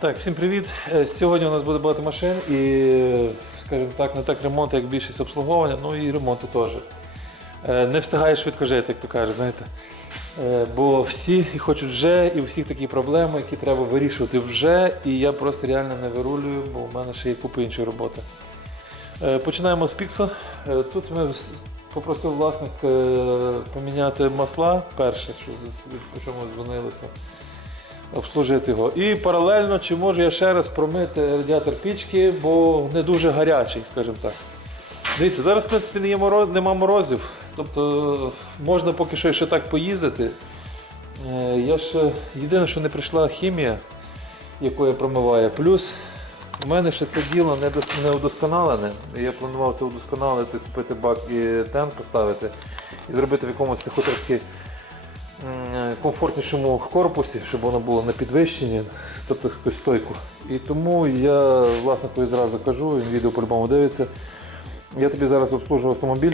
Так, всім привіт. Е, Сьогодні у нас буде багато машин і, скажімо так, не так ремонт, як більшість обслуговування, ну і ремонту теж. Е, Не встигає швидко жити, як то кажуть, знаєте. Е, Бо всі і хочуть вже, і у всіх такі проблеми, які треба вирішувати вже. І я просто реально не вирулюю, бо у мене ще є купа іншої роботи. Починаємо з Піксо. Е, Тут ми попросив власник поміняти масла перше, що по чому дзвонилися обслужити його. І паралельно, чи можу я ще раз промити радіатор пічки, бо не дуже гарячий, скажімо так. Дивіться, зараз, в принципі, не є мороз, нема морозів, тобто можна поки що ще так поїздити. Е, Я ще єдине, що не прийшла хімія, яку я промиваю. Плюс у мене ще це діло не, удосконалене. Я планував це удосконалити, купити бак і тен поставити і зробити в якомусь м, комфортнішому корпусі, щоб воно було на підвищенні, тобто стойку. І тому я власнику зразу кажу, він відео по-любому дивиться. Я тобі зараз обслужу автомобіль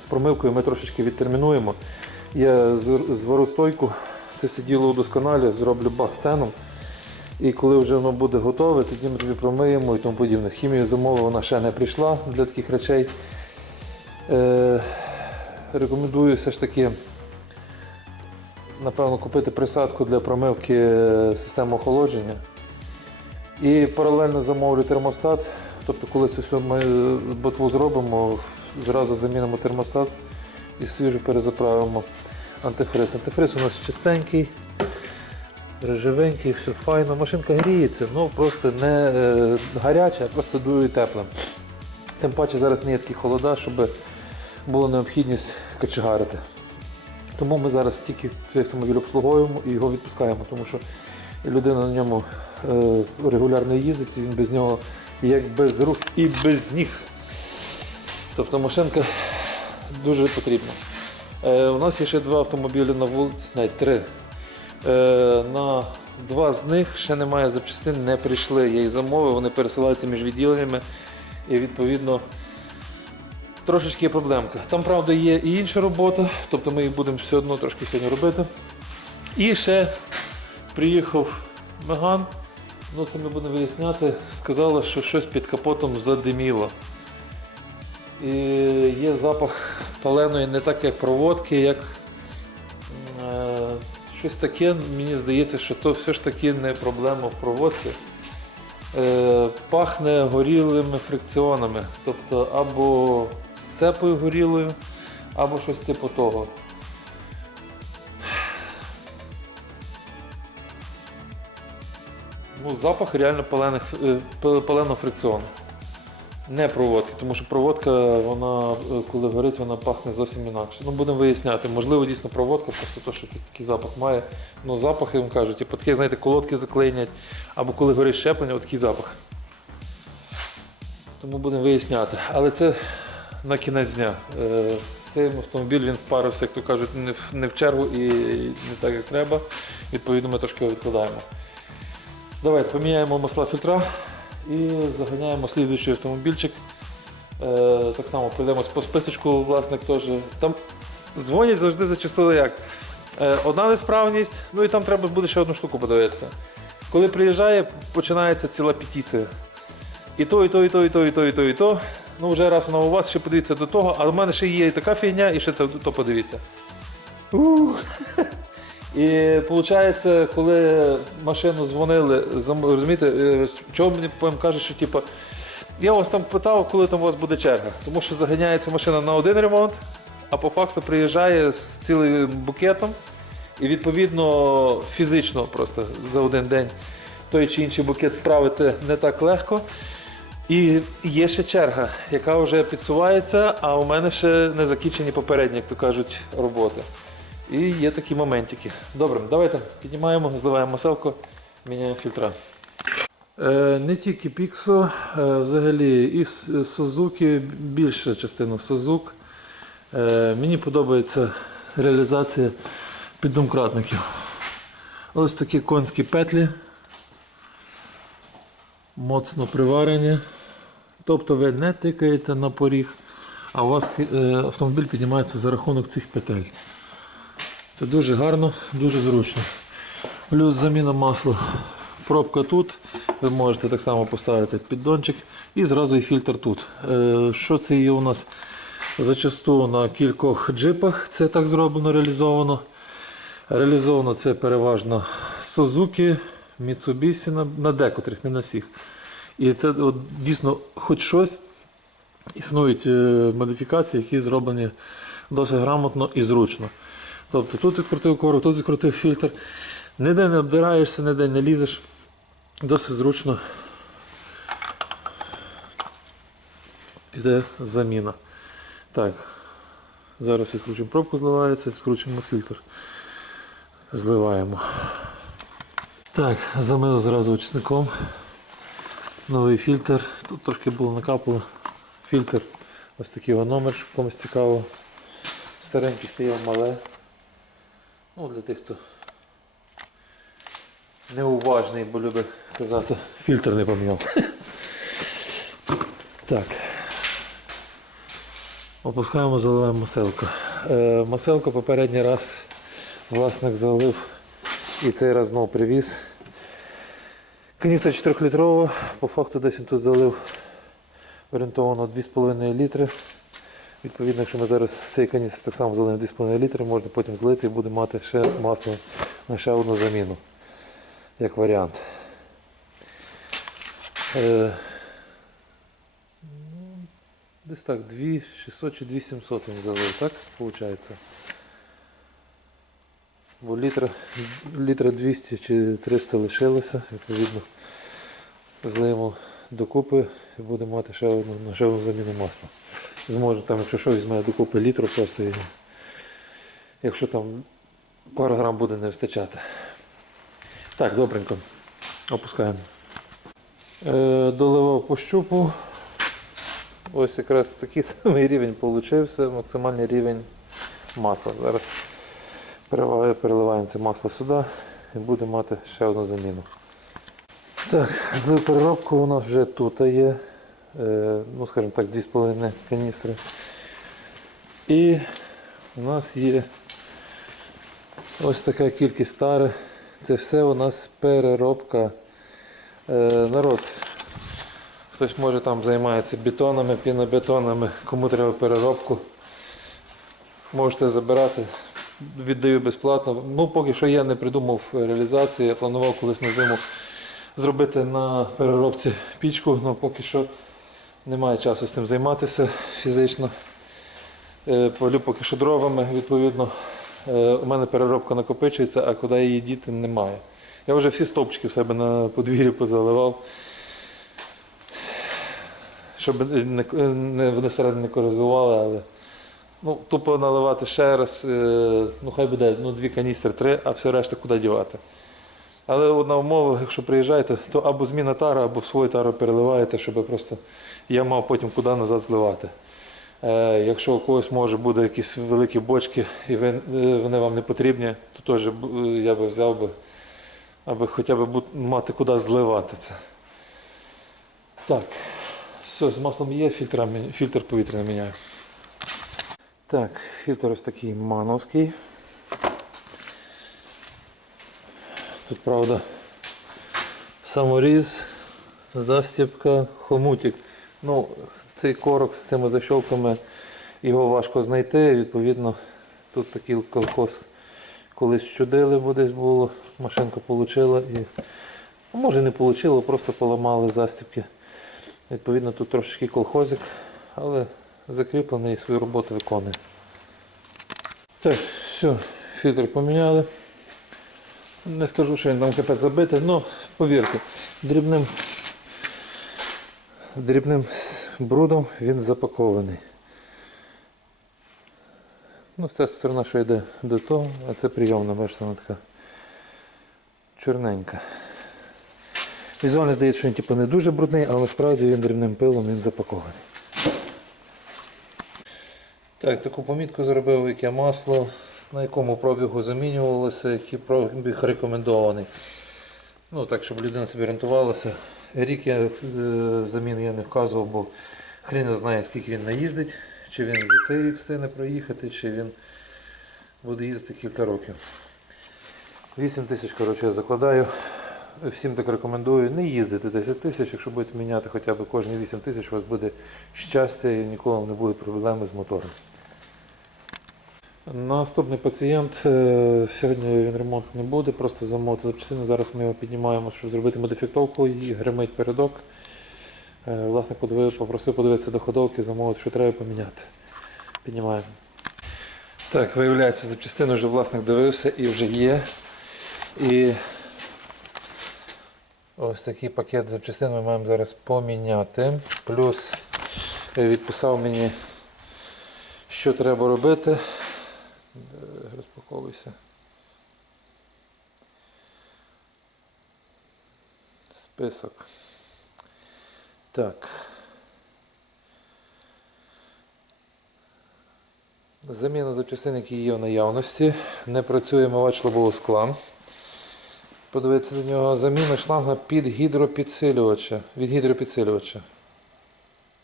з промивкою, ми трошечки відтермінуємо. Я з- звару стойку, це все діло удосконалю, зроблю бак стеном. І коли вже воно буде готове, тоді ми тобі промиємо і тому подібне. Хімію замови вона ще не прийшла для таких речей. Е, рекомендую все ж таки напевно, купити присадку для промивки е, системи охолодження. І паралельно замовлю термостат. Тобто, коли все ми е, ботву зробимо, зразу замінимо термостат і свіжо перезаправимо антифриз. Антифриз у нас чистенький, режевенький, все файно. Машинка гріється, ну просто не е, гаряча, а просто дує теплим. Тим паче зараз не є такі холода, щоб була необхідність кочегарити. Тому ми зараз тільки цей автомобіль обслуговуємо і його відпускаємо, тому що людина на ньому е, регулярно їздить, і він без нього як без рук і без ніг. Тобто машинка дуже потрібна. Е, у нас є ще два автомобілі на вулиці, навіть три. Е, на два з них ще немає запчастин, не прийшли. Я їх замовив, вони пересилаються між відділеннями. І відповідно трошечки є проблемка. Там, правда, є і інша робота, тобто ми їх будемо все одно трошки сьогодні робити. І ще приїхав Меган, ну це ми будемо виясняти, сказала, що щось під капотом задиміло. І є запах паленої не так, як проводки, як е, щось таке, мені здається, що то все ж таки не проблема в проводці. Е, пахне горілими фрикціонами, тобто або цепою горілою, або щось типу того. Ну, запах реально палених, е, паленого фрикціону. Не проводки, тому що проводка, вона, е, коли горить, вона пахне зовсім інакше. Ну, будемо виясняти. Можливо, дійсно проводка, просто то, що якийсь такий запах має. Ну, запах, я вам кажу, типу, таке, знаєте, колодки заклинять, або коли горить щеплення, отакий запах. Тому будемо виясняти. Але це на кінець дня. Е, Цей автомобіль він впарився, як то кажуть, не в, не в чергу і не так, як треба. Відповідно, ми трошки його відкладаємо. Давайте поміняємо масла фільтра і заганяємо слідуючий автомобільчик. Е, так само пройдемось по списочку, власник теж. Там дзвонять завжди зачастили як. Е, одна несправність, ну і там треба буде ще одну штуку подивитися. Коли приїжджає, починається ціла петиція. І то, і то, і то, і то, і то, і то, і то. Ну, вже раз вона у вас, ще подивіться до того, але в мене ще є і така фігня, і ще то, то подивіться. Ух. І виходить, коли машину дзвонили, розумієте, е, чого мені потім кажуть, що типу, я вас там питав, коли там у вас буде черга. Тому що заганяється машина на один ремонт, а по факту приїжджає з цілим букетом. І відповідно фізично просто за один день той чи інший букет справити не так легко. І є ще черга, яка вже підсувається, а у мене ще не закінчені попередні, як то кажуть, роботи. І є такі моментики. Добре, давайте піднімаємо, зливаємо маселку, міняємо фільтра. Е, не тільки Pixo, е, взагалі і С- Suzuki, більша частина Suzuki. Е, мені подобається реалізація піддомкратників. Ось такі конські петлі. Моцно приварені. Тобто ви не тикаєте на поріг, а у вас е, автомобіль піднімається за рахунок цих петель. Це дуже гарно, дуже зручно. Плюс заміна масла пробка тут. Ви можете так само поставити піддончик і зразу і фільтр тут. Е, Що це є у нас зачасту на кількох джипах, це так зроблено, реалізовано. Реалізовано це переважно Suzuki, Mitsubishi на, на декотрих, не на всіх. І це от, дійсно хоч щось. Існують е, модифікації, які зроблені досить грамотно і зручно. Тобто тут відкрутив корок, тут відкрутив фільтр. Ніде не обдираєшся, ніде не лізеш. Досить зручно йде заміна. Так, зараз відкручуємо пробку, зливається, відкручуємо фільтр. Зливаємо. Так, замив зразу очисником. Новий фільтр. Тут трошки було накапало. Фільтр. Ось такий його номер, щоб комусь цікаво. Старенький стояв мале. Ну, для тих, хто неуважний, бо любить казати, фільтр не поміняв. Так. Опускаємо, заливаємо маселку. Е, маселку попередній раз власник залив і цей раз знову привіз. Каністра 4-літрова, по факту десь він тут залив орієнтовано 2,5 літри. Відповідно, якщо ми зараз з цієї каністри так само залиємо 2,5 літри, можна потім злити і буде мати ще масло на ще одну заміну, як варіант. Е, ну, Десь так, 2600 чи 2700 він залив, так? Виходить. Бо літра, літра 200 чи 300 лишилося, відповідно, злиємо докупи і будемо мати ще одну, на одну заміну масла. Зможе там, якщо що, візьме докупи літру просто і якщо там пару грам буде не вистачати. Так, добренько. Опускаємо. Е, доливав по щупу. Ось якраз такий самий рівень получився, максимальний рівень масла. Зараз переливаємо це масло сюди і будемо мати ще одну заміну. Так, переробку у нас вже тут є. Е, ну, скажімо так, 2,5 каністри. І у нас є ось така кількість тари. Це все у нас переробка. Е, народ, хтось може там займається бетонами, пінобетонами, кому треба переробку. Можете забирати, віддаю безплатно. Ну, поки що я не придумав реалізацію, я планував колись на зиму зробити на переробці пічку, але поки що немає часу з тим займатися фізично. Е, Полю поки що дровами, відповідно. Е, У мене переробка накопичується, а куди її діти немає. Я вже всі стовпчики в себе на подвір'ї позаливав, щоб вони середини не коризували, але ну, тупо наливати ще раз, е, ну хай буде ну, дві каністри, три, а все решта куди дівати. Але одна умова, якщо приїжджаєте, то або зміна тара, або в свою тару переливаєте, щоб просто я мав потім куди назад зливати. Е, якщо у когось може буде якісь великі бочки і ви, е, вони вам не потрібні, то теж е, я би взяв би, аби хоча б мати куди зливати це. Так, все, з маслом є, фільтра, мі- фільтр повітря не міняю. Так, фільтр ось такий мановський. Тут, правда, саморіз, застібка, хомутик. Ну, цей корок з цими защолками його важко знайти. Відповідно, тут такий колхоз колись щудили, бо десь було, машинка отримала і може не отримала, просто поламали застібки. Відповідно, тут трошечки колхозик, але закріплений і свою роботу виконує. Так, все, фільтр поміняли. Не скажу, що він там капець забитий, але повірте, дрібним, дрібним брудом він запакований. Ну, ця сторона, що йде до того, а це прийомна, бачите, вона така чорненька. Візуально здається, що він типу, не дуже брудний, але справді він дрібним пилом він запакований. Так, таку помітку зробив, яке масло, на якому пробігу замінювалося, який пробіг рекомендований. Ну, так, щоб людина собі орієнтувалася. Рік я е, замін я не вказував, бо хрін знає, скільки він наїздить, чи він за цей рік встигне проїхати, чи він буде їздити кілька років. 8 тисяч я закладаю всім так рекомендую не їздити 10 тисяч, якщо будете міняти хоча б кожні 8 тисяч, у вас буде щастя і ніколи не буде проблеми з мотором. Наступний пацієнт. е, Сьогодні він ремонт не буде, просто замовити запчастини. Зараз ми його піднімаємо, щоб зробити модифіктовку і гримить передок. Е, Власник попросив подивитися до ходовки, замовити, що треба поміняти. Піднімаємо. Так, виявляється, запчастину вже власник дивився і вже є. І ось такий пакет запчастин ми маємо зараз поміняти. Плюс е, відписав мені, що треба робити. Розпаковуйся. Список. Так. Заміна запчастин, які є в наявності. Не працює мивач лобового скла. Подивитися до нього заміна шланга під гідропідсилювача. Від гідропідсилювача.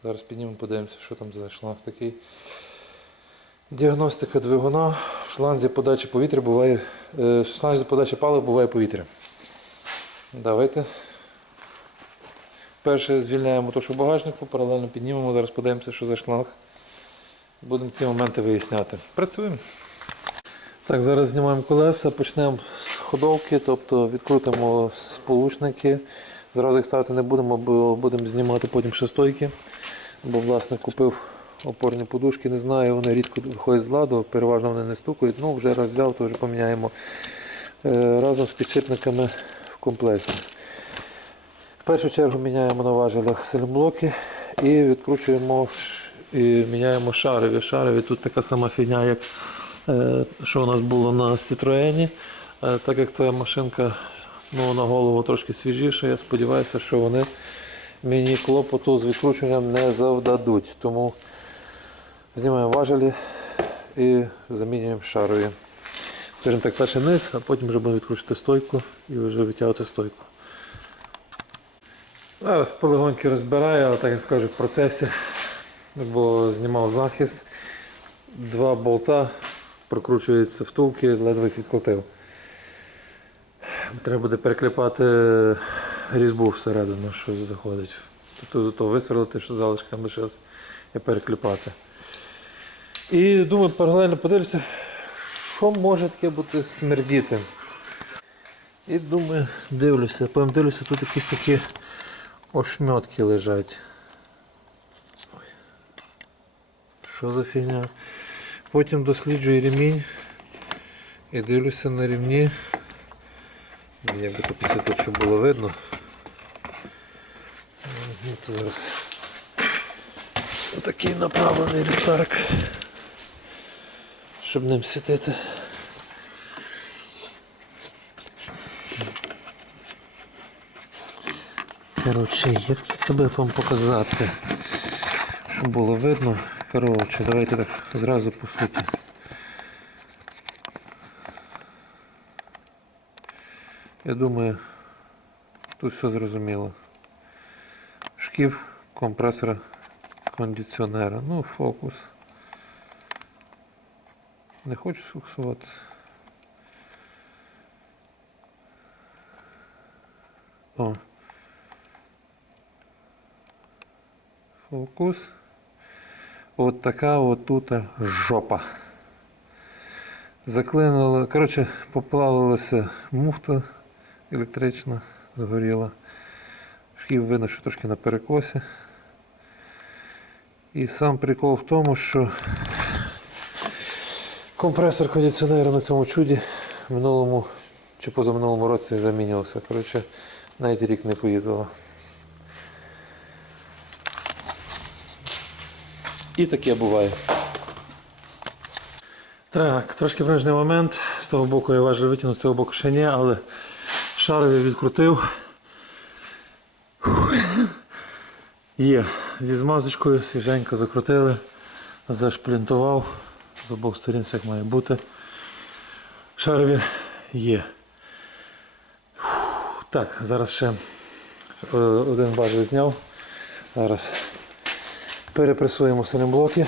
Зараз піднімемо, подивимося, що там за шланг такий. Діагностика двигуна. Шланзі подачі повітря буває. е, шланзі подачі палива буває повітря. Давайте. Перше звільняємо то, що в багажнику, паралельно піднімемо, зараз подивимося, що за шланг. Будемо ці моменти виясняти. Працюємо. Так, зараз знімаємо колеса, почнемо з ходовки, тобто відкрутимо сполучники. Зразу їх ставити не будемо, бо будемо знімати потім шестойки. Бо власник купив опорні подушки, не знаю, вони рідко виходять з ладу, переважно вони не стукають. Ну, вже раз взяв, то вже поміняємо е, разом з підшипниками в комплекті. В першу чергу міняємо на важелях силімблоки і відкручуємо і міняємо шарові. Шарові тут така сама фігня, як е, що у нас було на Citroën. Е, так як ця машинка ну, на голову трошки свіжіша, я сподіваюся, що вони мені клопоту з відкрученням не завдадуть. Тому знімаємо важелі і замінюємо шарові. Скажімо так, перший низ, а потім вже будемо відкручувати стойку і вже витягувати стойку. Зараз полегоньки розбираю, але так як скажу, в процесі, бо знімав захист. Два болта прокручуються втулки, ледве їх відкрутив. Треба буде перекліпати різьбу всередину, що заходить. Тобто то висверлити, що залишки там лишилось, і перекліпати. І думаю, паралельно подивлюся, що може таке бути смердіти. І думаю, дивлюся, потім дивлюся, тут якісь такі ошметки лежать. Що за фігня? Потім досліджую ремінь і дивлюся на ремні. Як би то підсвітити, щоб було видно. Ну, зараз такий направлений ліхтарик, щоб ним світити. Коротше, як тебе вам показати, щоб було видно. Коротше, давайте так зразу по суті. Я думаю, тут все зрозуміло. Шків компресора кондиціонера. Ну, фокус. Не хочу сфокусувати. О. Фокус. От така от тут жопа. Заклинули, коротше, поплавилася муфта електрична, згоріла. Шків видно, що трошки на перекосі. І сам прикол в тому, що компресор кондиціонера на цьому чуді в минулому чи позаминулому році замінювався. Коротше, навіть рік не поїздила. І таке буває. Так, трошки брижний момент. З того боку я важливо витягнув, з цього боку ще ні, але шарові відкрутив. Є. Зі змазочкою свіженько закрутили, зашплінтував. З обох сторін все як має бути. Шарові є. Так, зараз ще е, один важель зняв. Зараз перепресуємо силімблоки.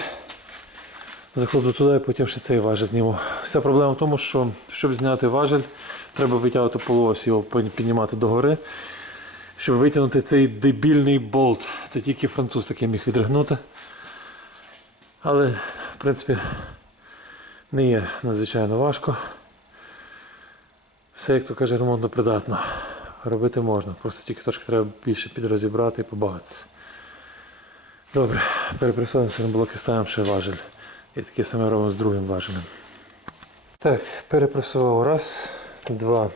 Закладу туди і потім ще цей важель зніму. Вся проблема в тому, що щоб зняти важель, треба витягувати полуось, його піднімати догори. Щоб витягнути цей дебільний болт. Це тільки француз такий міг відригнути. Але, в принципі, не є надзвичайно важко. Все, як то каже, ремонтно придатно. Робити можна. Просто тільки трошки треба більше підрозібрати і побагатися. Добре, перепресовуємося на блоки, ставимо ще важель. І таке саме робимо з другим важелем. Так, перепресував раз, два.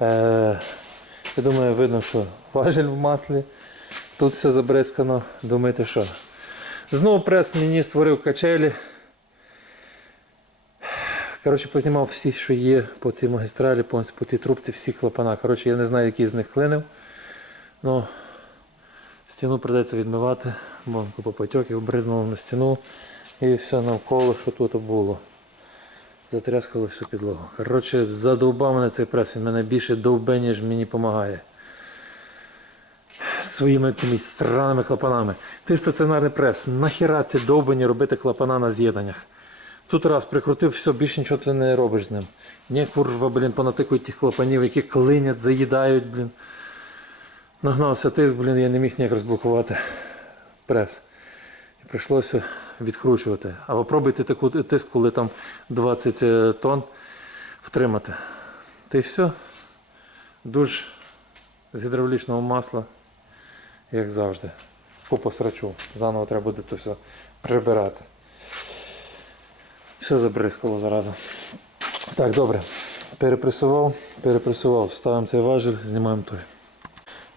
Е, я думаю, видно, що важель в маслі. Тут все забризкано. Думаєте, що? Знову прес мені створив качелі. Коротше, познімав всі, що є по цій магістралі, по цій трубці, всі клапана. Коротше, я не знаю, який з них клинив. Ну, стіну придеться відмивати, бо купа потьоків, бризнув на стіну і все навколо, що тут було. Затряскало всю підлогу. Коротше, задовбав мене цей прес, він мене більше довбе, ніж мені допомагає. Своїми тими сраними клапанами. Ти стаціонарний прес. Нахіра ці довбані робити клапана на з'єднаннях. Тут раз прикрутив, все, більше нічого ти не робиш з ним. Ні, курва, блін, понатикують тих клапанів, які клинять, заїдають, блін. Нагнався тиск, блін, я не міг ніяк розблокувати прес. І прийшлося відкручувати. А попробуйте таку тиск, коли там 20 тонн втримати. Та й все. Душ з гідравлічного масла, як завжди. Купа срачу. Заново треба буде то все прибирати. Все забризкало зараза. Так, добре. Перепресував, перепресував. Ставимо цей важель, знімаємо той.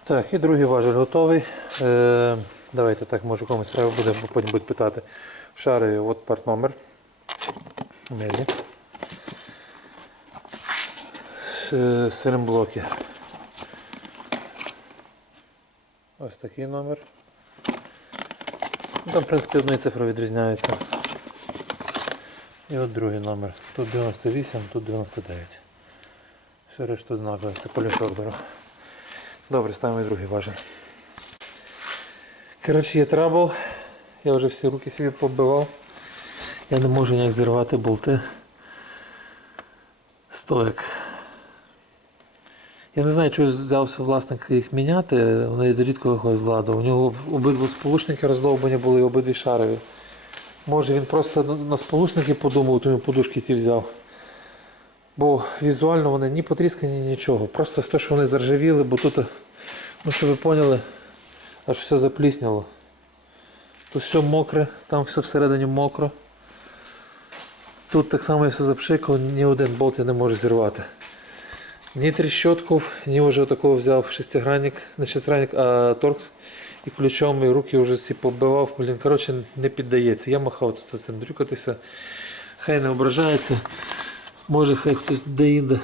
Так, і другий важель готовий. Е, давайте так, може комусь треба буде, бо потім будуть питати. Шарою, от партномер. Меді. Е, Ось такий номер. Ну, Там, в принципі, одної цифри відрізняються. І от другий номер. Тут 98, тут 99. Все решта однаково. Це дорог. Добре, ставимо і другий важель. Коротше, є трабл. Я вже всі руки собі побивав. Я не можу ніяк зірвати болти. Стоїк. Я не знаю, чого взявся власник їх міняти. Вони рідко виходять з ладу. У нього обидва сполучники роздовбані були, обидві шарові. Може він просто на- сполучники подумав, тому подушки ті взяв. Бо візуально вони ні потріскані, нічого. Просто те, що вони заржавіли, бо тут, ну щоб ви поняли, аж все заплісняло. Тут все мокре, там все всередині мокро. Тут так само все запшикало, ні один болт я не можу зірвати. Ні тріщотку, ні вже такого взяв шестигранник, не шестигранник, а торкс. І ключом, і руки вже всі побивав. Блін, коротше, не піддається. Я махав тут з цим дрюкатися. Хай не ображається. Може, хай хтось де-інде.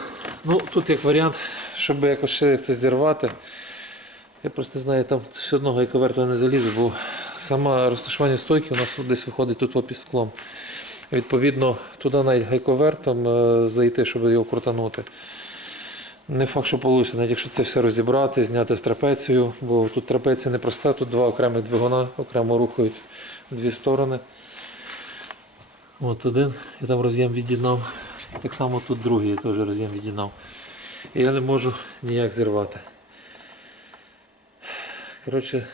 Ну, тут як варіант, щоб якось ще це зірвати. Я просто знаю, там все одно гайковертова не залізе, бо саме розташування стойки у нас десь виходить тут опід склом. Відповідно, туди навіть гайковертом е, зайти, щоб його крутанути. Не факт, що вийде, навіть якщо це все розібрати, зняти з трапецію, бо тут трапеція не проста, тут два окремих двигуна, окремо рухають в дві сторони. От один, я там роз'єм від'єднав. Так само тут другий я теж роз'єм від'єднав. І я не можу ніяк зірвати. Коротше,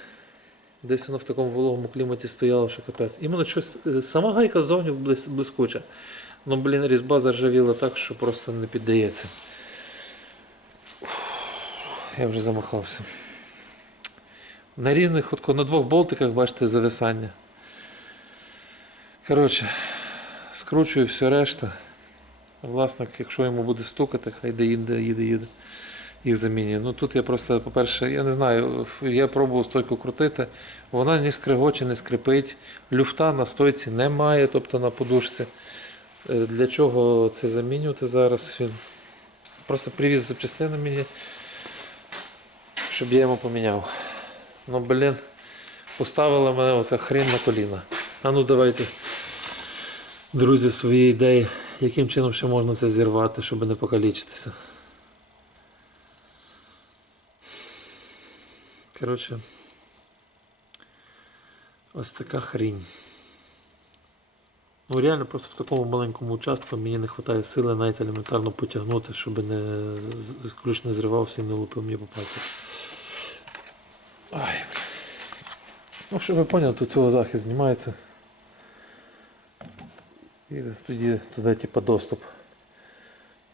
десь воно в такому вологому кліматі стояло, що капець. Іменно щось, е, сама гайка ззовні блискуча. Ну, блін, різьба заржавіла так, що просто не піддається. Я вже замахався. На рівних, от на двох болтиках, бачите, зависання. Коротше, скручую все решта. Власник, якщо йому буде стукати, хай де їде, їде, їде. Їх замінює. Ну тут я просто, по-перше, я не знаю, я пробував стойку крутити, вона ні скригоче, не скрипить, люфта на стойці немає, тобто на подушці. Е, Для чого це замінювати зараз? Він просто привіз запчастини мені, щоб я йому поміняв. Ну, блін, поставила мене оця хрін на коліна. А ну давайте, друзі, свої ідеї, яким чином ще можна це зірвати, щоб не покалічитися. Коротше, ось така хрінь. Ну реально просто в такому маленькому участку мені не вистачає сили навіть елементарно потягнути, щоб не ключ не зривався і не лупив мені по пальцях. Ай. Ну, щоб ви поняли, тут цього захист знімається. І тоді туди типу, доступ.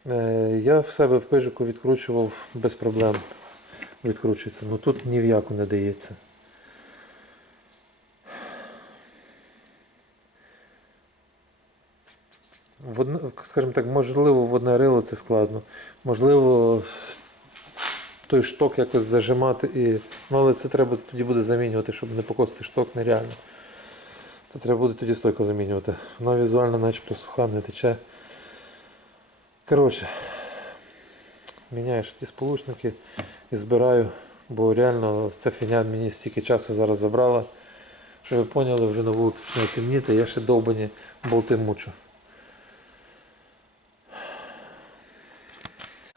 Е, Я в себе в пижику відкручував без проблем. Відкручується. Ну тут ні в яку не дається. В одне, скажімо так, можливо, в одне рило це складно. Можливо, той шток якось зажимати і. Ну, але це треба тоді буде замінювати, щоб не покосити шток нереально. Це треба буде тоді стойко замінювати. Вона візуально начебто суха, не тече. Коротше, міняєш ті сполучники і збираю, бо реально ця фігня мені стільки часу зараз забрала. Щоб ви поняли, вже на вулиці починає темніти, я ще довбані болти мучу.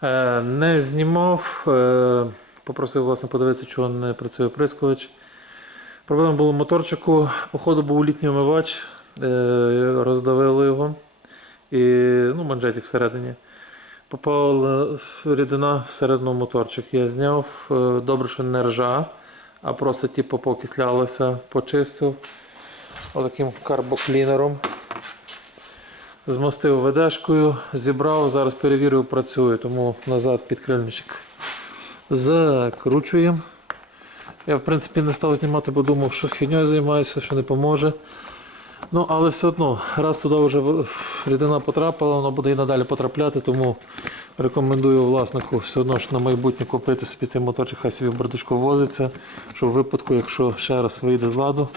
Е, не знімав, е, попросив власне подивитися, чого не працює прискувач. Проблема була в моторчику. Походу був літній омивач, е, роздавили його. І ну, манжетик всередині. Попала рідина всередину моторчик. Я зняв. е, Добре, що не ржа, а просто типу покислялося, почистив отаким карбоклінером. Змастив ведешкою, зібрав, зараз перевірив, працює, тому назад підкрильничок закручуємо. Я в принципі не став знімати, бо думав, що хіньою займаюся, що не поможе. Ну, але все одно, раз туди вже рідина потрапила, вона буде і надалі потрапляти, тому рекомендую власнику все одно ж на майбутнє купити собі цей моторчик, хай собі в бардачку возиться, щоб в випадку, якщо ще раз вийде з ладу.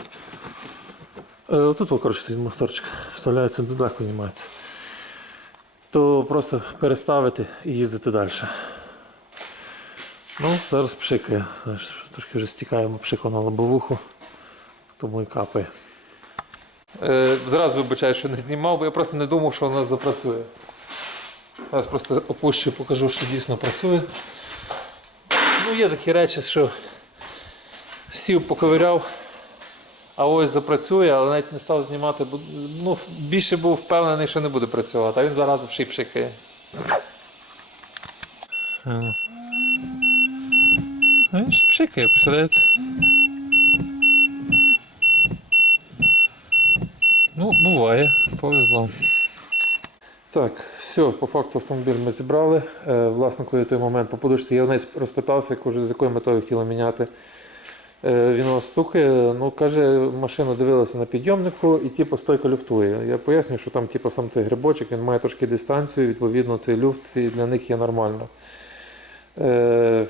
Е, Тут, коротше, цей моторчик вставляється, тут легко знімається. То просто переставити і їздити далі. Ну, зараз пшикає. Знаєш, трошки вже стікає, бо пшикав на лобовуху, тому і капає. Е, зразу вибачаю, що не знімав, бо я просто не думав, що воно запрацює. Зараз просто опущу, покажу, що дійсно працює. Ну, є такі речі, що сів, поковиряв, а ось запрацює, але навіть не став знімати, бо ну, більше був впевнений, що не буде працювати, а він зараз ще й пшикає. Е. Ще пшикає, представляєте? Ну, буває, повезло. Так, все, по факту автомобіль ми зібрали. Е, власнику я той момент по подушці, я в неї розпитався, кажу, з якою метою хотіли міняти. Е, він вас стукає, ну каже, машина дивилася на підйомнику і типу стойко люфтує. Я пояснюю, що там типу, сам цей грибочок, він має трошки дистанцію, відповідно, цей люфт і для них є нормально. Е,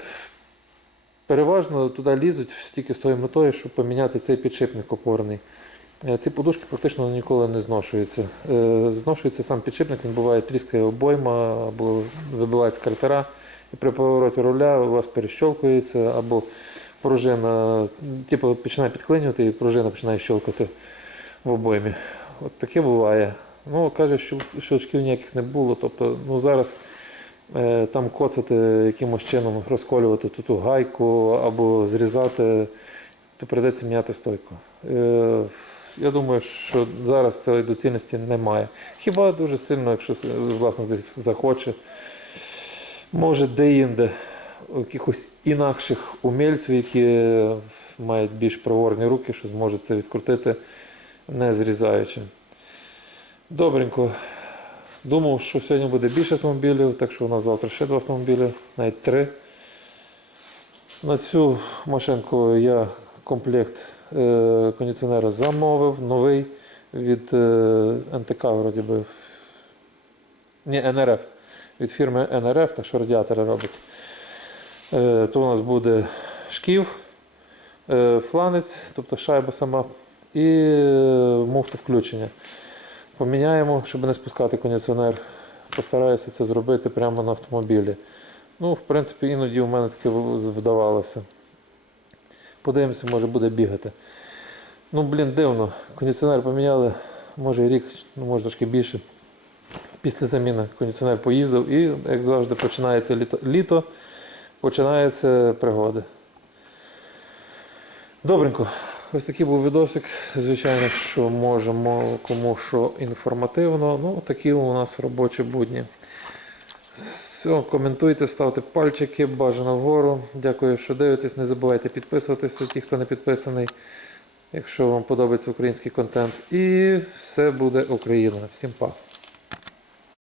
переважно туди лізуть тільки з тою метою, щоб поміняти цей підшипник опорний. Е, Ці подушки практично ніколи не зношуються. Е, Зношується сам підшипник, він буває тріскає обойма або вибивається картера, і при повороті руля у вас перещолкується, або пружина типу, починає підклинювати і пружина починає щелкати в обоймі. От таке буває. Ну, каже, що щелчків ніяких не було. Тобто, ну, зараз е, там коцати якимось чином, розколювати ту, ту гайку або зрізати, то прийдеться міняти стойку. Е, я думаю, що зараз цієї доцільності немає. Хіба дуже сильно, якщо власник десь захоче, може де-інде якихось інакших умільців, які мають більш проворні руки, що зможуть це відкрутити, не зрізаючи. Добренько. Думав, що сьогодні буде більше автомобілів, так що у нас завтра ще два автомобілі, навіть три. На цю машинку я комплект е, кондиціонера замовив, новий від е, НТК, вроді би. Ні, НРФ. Від фірми НРФ, так що радіатори робить. Е, то у нас буде шків, фланець, тобто шайба сама, і муфта включення. Поміняємо, щоб не спускати кондиціонер. Постараюся це зробити прямо на автомобілі. Ну, в принципі, іноді у мене таке вдавалося. Подивимося, може буде бігати. Ну, блін, дивно. Кондиціонер поміняли, може рік, ну може трошки більше. Після заміни кондиціонер поїздив і, як завжди, починається літо, літо починаються пригоди. Добренько. Ось такий був відосик. Звичайно, що можемо кому що інформативно. Ну, такі у нас робочі будні. Все, коментуйте, ставте пальчики, бажано вгору. Дякую, що дивитесь. Не забувайте підписуватися, ті, хто не підписаний, якщо вам подобається український контент. І все буде Україна. Всім па!